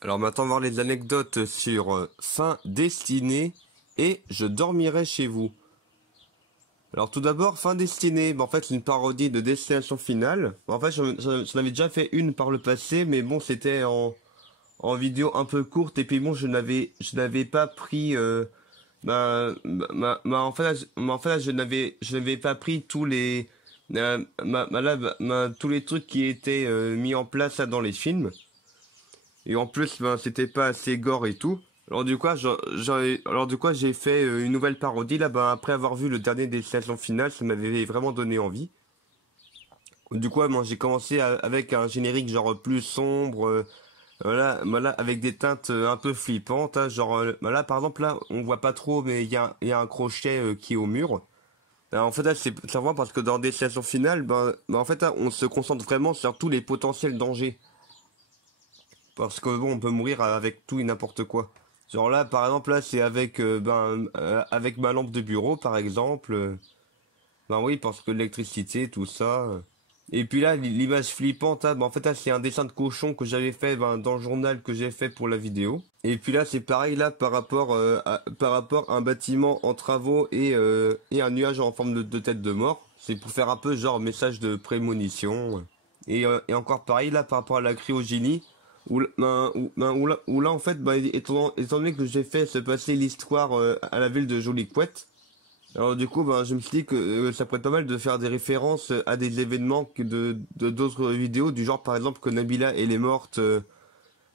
Alors maintenant, on va voir les anecdotes sur Fin Destinée et Je dormirai chez vous. Alors tout d'abord, Fin Destinée, en fait c'est une parodie de Destination Finale. En fait j'en avais déjà fait une par le passé, mais bon c'était en vidéo un peu courte et puis bon je n'avais pas pris en fait là, je n'avais pas pris tous les tous les trucs qui étaient mis en place là, dans les films. Et en plus, c'était pas assez gore et tout. Alors du coup, j'ai fait une nouvelle parodie là. Après avoir vu le dernier Destination Finale, ça m'avait vraiment donné envie. Du coup, moi, j'ai commencé avec un générique genre plus sombre, voilà, avec des teintes un peu flippantes. Hein, genre, là, par exemple, là, on voit pas trop, mais il y a un crochet qui est au mur. En fait, là, c'est vraiment parce que dans Destination Finale, en fait, là, on se concentre vraiment sur tous les potentiels dangers. Parce que bon, on peut mourir avec tout et n'importe quoi. Genre là, par exemple, là, c'est avec, avec ma lampe de bureau, par exemple. Ben oui, parce que l'électricité, tout ça. Et puis là, l'image flippante, hein, en fait, là, c'est un dessin de cochon que j'avais fait dans le journal que j'ai fait pour la vidéo. Et puis là, c'est pareil là par rapport à un bâtiment en travaux et un nuage en forme de tête de mort. C'est pour faire un peu genre message de prémonition. Et encore pareil là par rapport à la cryogénie. Où là en fait, étant donné que j'ai fait se passer l'histoire à la ville de Joliquette, alors du coup, je me suis dit que ça pourrait être pas mal de faire des références à des événements de d'autres vidéos, du genre par exemple que Nabila elle est morte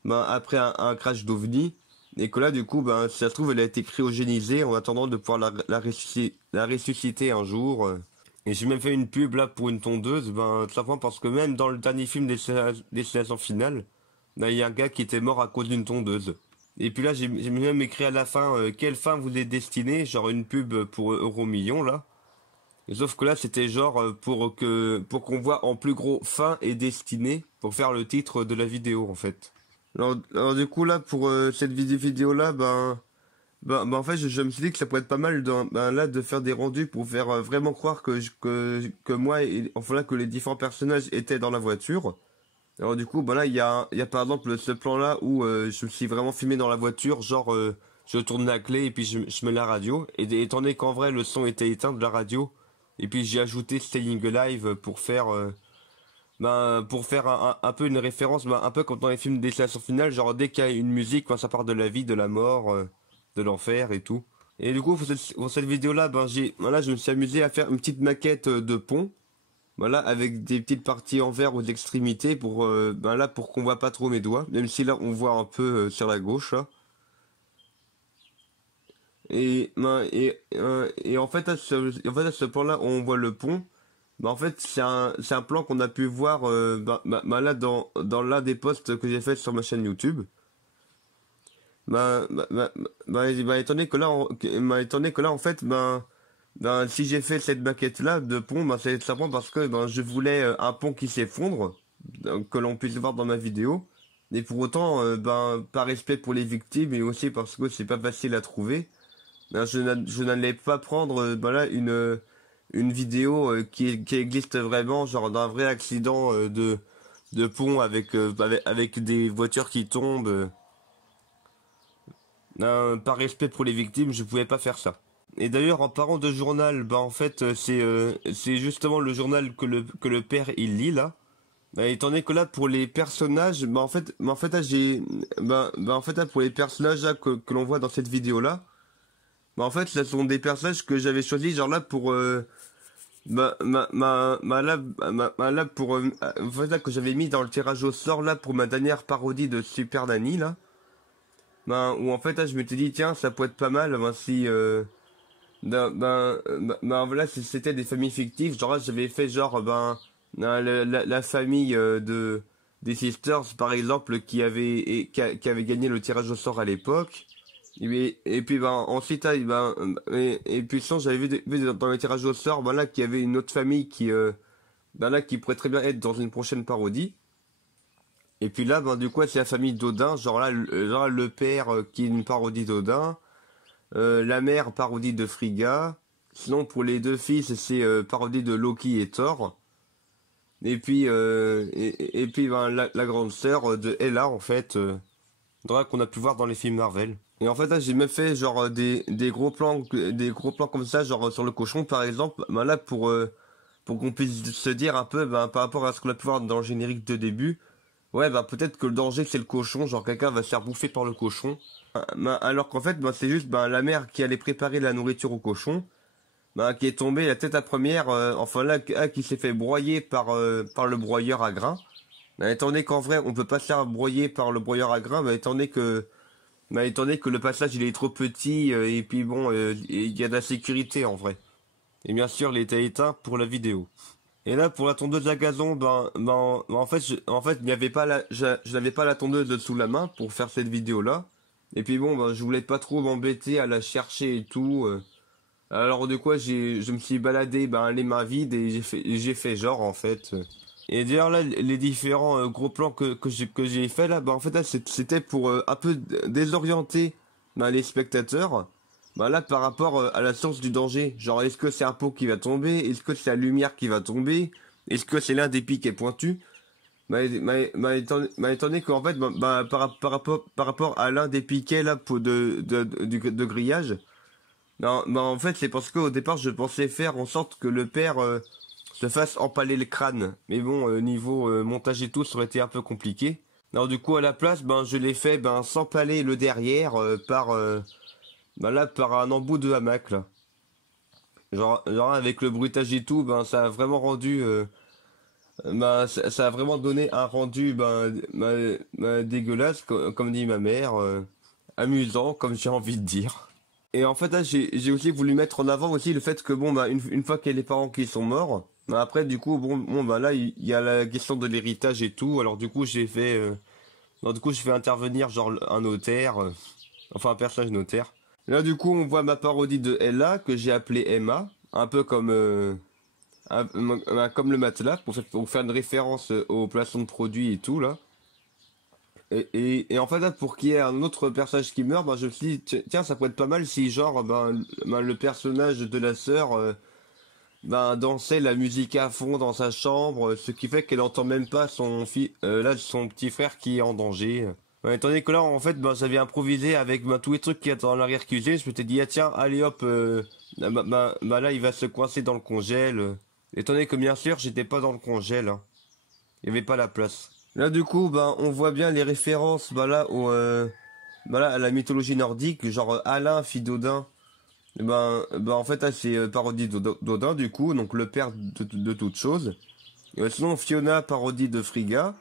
après un crash d'OVNI, et que là du coup, si ça se trouve, elle a été cryogénisée en attendant de pouvoir la ressusciter un jour. Et j'ai même fait une pub là pour une tondeuse, tout simplement parce que même dans le dernier film Destination Finale, là, il y a un gars qui était mort à cause d'une tondeuse. Et puis là, j'ai même écrit à la fin quelle fin vous est destinée, genre une pub pour Euromillion là. Et sauf que là, c'était genre pour qu'on voit en plus gros fin et destinée pour faire le titre de la vidéo en fait. Alors du coup là pour cette vidéo là, en fait je me suis dit que ça pourrait être pas mal là de faire des rendus pour faire vraiment croire que moi et enfin là que les différents personnages étaient dans la voiture. Alors du coup, là, il y a par exemple ce plan-là où je me suis vraiment filmé dans la voiture, genre je tourne la clé et puis je mets la radio. Et étant donné qu'en vrai le son était éteint de la radio, et puis j'ai ajouté Staying Alive pour faire un peu une référence, un peu comme dans les films Destination Finale, genre dès qu'il y a une musique, ça part de la vie, de la mort, de l'enfer et tout. Et du coup, pour cette vidéo-là, voilà, je me suis amusé à faire une petite maquette de pont. Voilà, avec des petites parties en verre aux extrémités pour qu'on voit pas trop mes doigts, même si là on voit un peu sur la gauche là. Et en fait à ce plan-là où on voit le pont. En fait c'est un plan qu'on a pu voir là dans l'un des posts que j'ai fait sur ma chaîne YouTube. Étant donné que étant donné que là en fait si j'ai fait cette maquette là de pont, c'est simplement parce que je voulais un pont qui s'effondre, que l'on puisse voir dans ma vidéo. Et pour autant, par respect pour les victimes et aussi parce que c'est pas facile à trouver, je n'allais pas prendre là une vidéo qui existe vraiment, genre d'un vrai accident de pont avec des voitures qui tombent. Par respect pour les victimes, je pouvais pas faire ça. Et d'ailleurs, en parlant de journal, en fait, c'est justement le journal que le père il lit là. Étant donné que là pour les personnages, là en fait là pour les personnages là, que l'on voit dans cette vidéo là, en fait ce sont des personnages que j'avais choisis genre là pour là pour en fait là que j'avais mis dans le tirage au sort là pour ma dernière parodie de Super Nanny là. Où en fait là je m'étais dit tiens ça pourrait être pas mal si voilà, c'était des familles fictives. Genre là, j'avais fait genre la famille des Sisters par exemple qui avait gagné le tirage au sort à l'époque. Et puis ensuite et puis sinon j'avais vu dans le tirage au sort là qu'il y avait une autre famille qui pourrait très bien être dans une prochaine parodie. Et puis là du coup c'est la famille d'Odin, genre là, le père qui est une parodie d'Odin. La mère, parodie de Frigga. Sinon, pour les deux fils, c'est parodie de Loki et Thor. Et puis la grande sœur de Ella, en fait. qu'on a pu voir dans les films Marvel. Et en fait là j'ai même fait genre des gros plans comme ça, genre sur le cochon par exemple, ben là pour qu'on puisse se dire un peu ben, par rapport à ce qu'on a pu voir dans le générique de début, ouais bah peut-être que le danger c'est le cochon, genre quelqu'un va se faire bouffer par le cochon. Alors qu'en fait ben, c'est juste ben, la mère qui allait préparer la nourriture au cochon, ben, qui est tombée la tête à première, enfin là qui s'est fait broyer par le broyeur à grains. Ben, étant donné qu'en vrai on peut pas se faire broyer par le broyeur à grains, ben, étant donné que le passage il est trop petit et puis bon il y a de la sécurité en vrai. Et bien sûr il était éteint pour la vidéo. Et là pour la tondeuse à gazon en fait il n'y avait pas je n'avais pas la tondeuse sous la main pour faire cette vidéo là. Et puis bon ben, je voulais pas trop m'embêter à la chercher et tout. Alors de quoi je me suis baladé ben les mains vides et j'ai fait genre en fait. Et d'ailleurs là les différents gros plans que j'ai fait là ben en fait là c'était pour un peu désorienter ben, les spectateurs. Ben là par rapport à la source du danger, genre est-ce que c'est un pot qui va tomber, est-ce que c'est la lumière qui va tomber, est-ce que c'est l'un des pics qui est pointu. Étant donné qu'en fait par rapport à l'un des piquets là de grillage. Non, bah en fait c'est parce qu'au départ je pensais faire en sorte que le père se fasse empaler le crâne. Mais bon, niveau montage et tout, ça aurait été un peu compliqué. Alors du coup à la place, ben je l'ai fait ben s'empaler le derrière par un embout de hamac là. Genre avec le bruitage et tout, ben ça a vraiment rendu ça a vraiment donné un rendu dégueulasse comme dit ma mère, amusant comme j'ai envie de dire. Et en fait, là, j'ai aussi voulu mettre en avant aussi le fait que, bon, bah, une fois qu'il y a les parents qui sont morts, bah, après, du coup, bah, là, il y a la question de l'héritage et tout. Alors, du coup, je fais intervenir, genre, un notaire, enfin, un personnage notaire. Là, du coup, on voit ma parodie de Ella, que j'ai appelée Emma, un peu comme, comme le matelas, pour faire une référence aux placements de produits et tout, là. Et en fait, là, pour qu'il y ait un autre personnage qui meurt, ben, je me suis dit, tiens, ça pourrait être pas mal si, genre, le personnage de la sœur, dansait la musique à fond dans sa chambre, ce qui fait qu'elle entend même pas son petit frère qui est en danger. Étant donné que là, en fait, ben, j'avais improvisé avec tous les trucs qu'il y a dans l'arrière-cuisine, je m'étais dit, ah tiens, allez hop, là, il va se coincer dans le congèle. Étant donné que, bien sûr, j'étais pas dans le congèle, hein. Il y avait pas la place. Là du coup ben on voit bien les références là à la mythologie nordique, genre Alain fils d'Odin. En fait là c'est parodie d'Odin du coup, donc le père de toute chose. Sinon Fiona parodie de Frigga.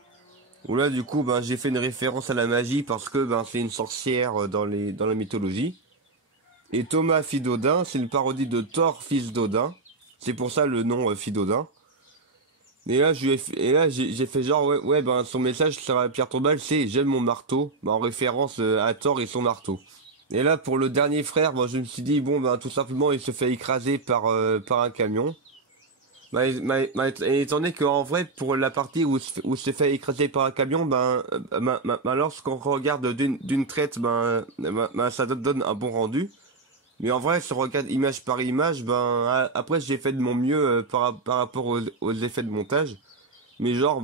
Où là du coup ben j'ai fait une référence à la magie parce que ben c'est une sorcière dans la mythologie. Et Thomas fils d'Odin, c'est une parodie de Thor fils d'Odin. C'est pour ça le nom fils d'Odin. Et là, j'ai fait genre, ouais, ben, son message sur la pierre tombale, c'est j'aime mon marteau, ben, en référence à Thor et son marteau. Et là, pour le dernier frère, ben, je me suis dit, bon, ben, tout simplement, il se fait écraser par un camion. Et étant donné qu'en vrai, pour la partie où il se fait écraser par un camion, lorsqu'on regarde d'une traite, ça donne un bon rendu. Mais en vrai, si on regarde image par image, après j'ai fait de mon mieux par rapport aux effets de montage. Mais genre,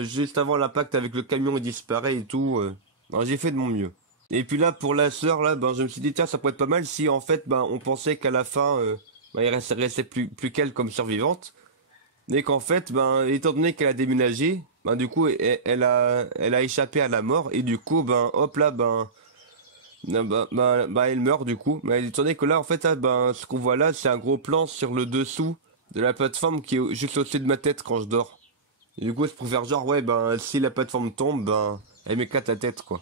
juste avant l'impact avec le camion il disparaît et tout, j'ai fait de mon mieux. Et puis là, pour la sœur, là, je me suis dit, tiens, ça pourrait être pas mal si en fait, on pensait qu'à la fin, il restait plus qu'elle comme survivante. Mais qu'en fait, étant donné qu'elle a déménagé, du coup, elle a échappé à la mort. Et du coup, hop là, non, elle meurt du coup. Mais étant donné que là, en fait, là, ce qu'on voit là, c'est un gros plan sur le dessous de la plateforme qui est juste au-dessus de ma tête quand je dors. Et du coup, c'est pour faire genre, ouais, si la plateforme tombe, elle m'éclate la tête, quoi.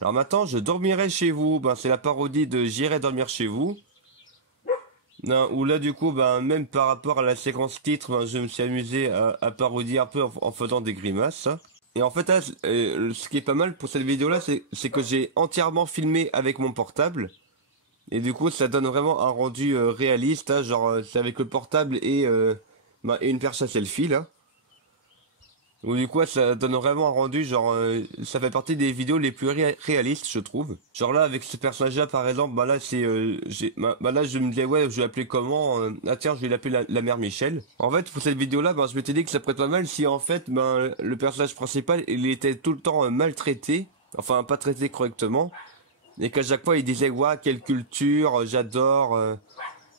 Alors maintenant, je dormirai chez vous. C'est la parodie de J'irai dormir chez vous. Non, où là, du coup, même par rapport à la séquence titre, je me suis amusé à parodier un peu en faisant des grimaces, hein. Et en fait, là, ce qui est pas mal pour cette vidéo-là, c'est que j'ai entièrement filmé avec mon portable. Et du coup, ça donne vraiment un rendu réaliste, hein, genre c'est avec le portable et une perche à selfie, là. Ou du coup, ça donne vraiment un rendu, genre, ça fait partie des vidéos les plus réalistes, je trouve. Genre là, avec ce personnage-là, par exemple, là, là, je me disais, ouais, je vais l'appeler comment ah tiens, je vais l'appeler la mère Michel. En fait, pour cette vidéo-là, je m'étais dit que ça pourrait être pas mal si, en fait, le personnage principal, il était tout le temps maltraité. enfin pas traité correctement, et qu'à chaque fois il disait ouais quelle culture, j'adore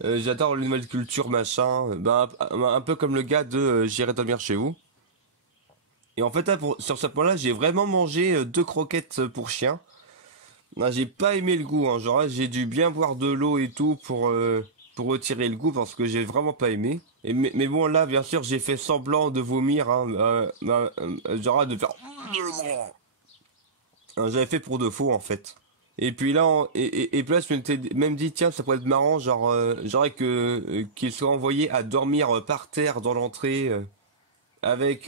les nouvelles cultures machin, ben un peu comme le gars de J'irai dormir chez vous. Et en fait là, sur ce point-là j'ai vraiment mangé deux croquettes pour chien. Ah, j'ai pas aimé le goût, hein. Genre j'ai dû bien boire de l'eau et tout pour retirer le goût parce que j'ai vraiment pas aimé. Mais bon là bien sûr j'ai fait semblant de vomir, hein, genre de faire. J'avais fait pour de faux en fait. Et puis là et puis là je m'étais même dit tiens ça pourrait être marrant genre j'aurais que qu'il soit envoyé à dormir par terre dans l'entrée avec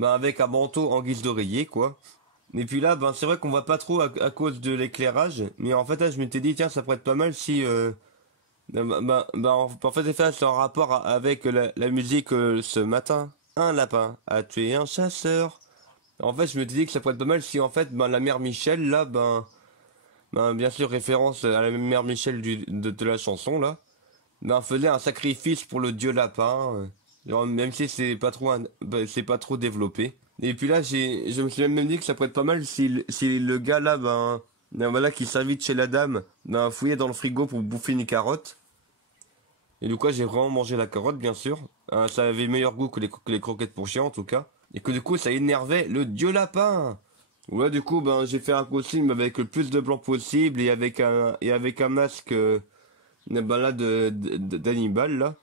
avec un manteau en guise d'oreiller quoi. Et puis là, ben c'est vrai qu'on voit pas trop à cause de l'éclairage, mais en fait là je m'étais dit tiens ça pourrait être pas mal si en fait c'est en rapport avec la musique ce matin. Un lapin a tué un chasseur. En fait je m'étais dit que ça pourrait être pas mal si en fait la mère Michel là bien sûr référence à la mère Michel de la chanson là, faisait un sacrifice pour le dieu lapin, genre, même si c'est pas trop développé. Et puis là, je me suis même dit que ça pourrait être pas mal si le gars là, voilà, qui s'invite chez la dame, fouillait dans le frigo pour bouffer une carotte. Et du coup, j'ai vraiment mangé la carotte, bien sûr. Ça avait meilleur goût que les croquettes pour chien, en tout cas. Et que du coup, ça énervait le dieu lapin. Ouais, du coup, j'ai fait un costume avec le plus de blanc possible et avec un masque, là, d'animal, là.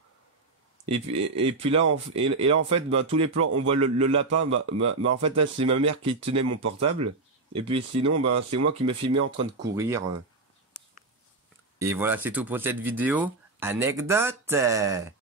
Et puis là, et là en fait, tous les plans, on voit le lapin. En fait, là, c'est ma mère qui tenait mon portable. Et puis sinon, c'est moi qui me filmais en train de courir. Et voilà, c'est tout pour cette vidéo. Anecdote!